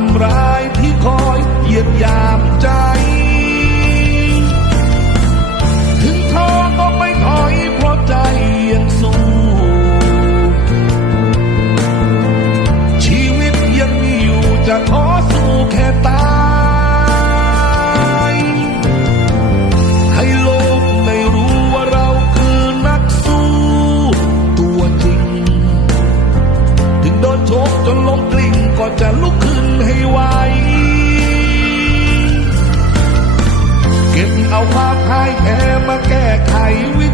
ทำร้ายที่คอยเหยียดยามใจ ทกจนล้มกลิ้งก็จะลุกขึ้นให้ไหวเก็บเอาความพ่ายแพ้มาแก้ไขวิ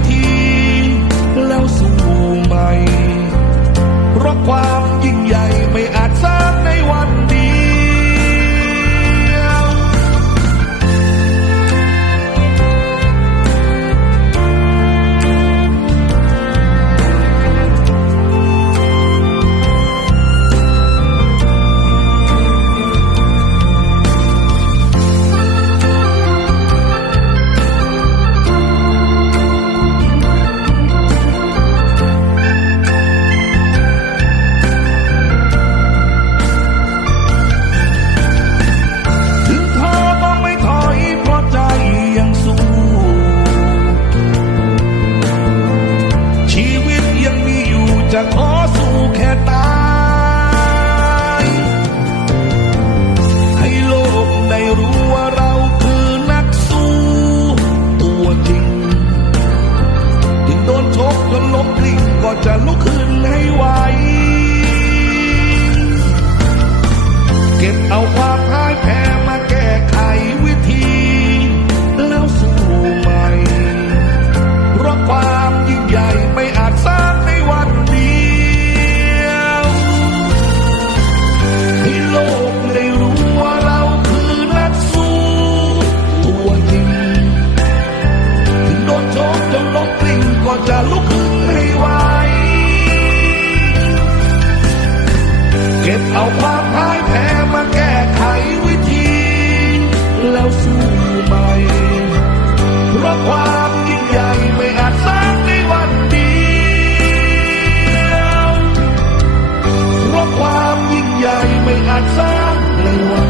จะลุกขึ้นให้ไหว เก็บเอาความ ay may atsa lewa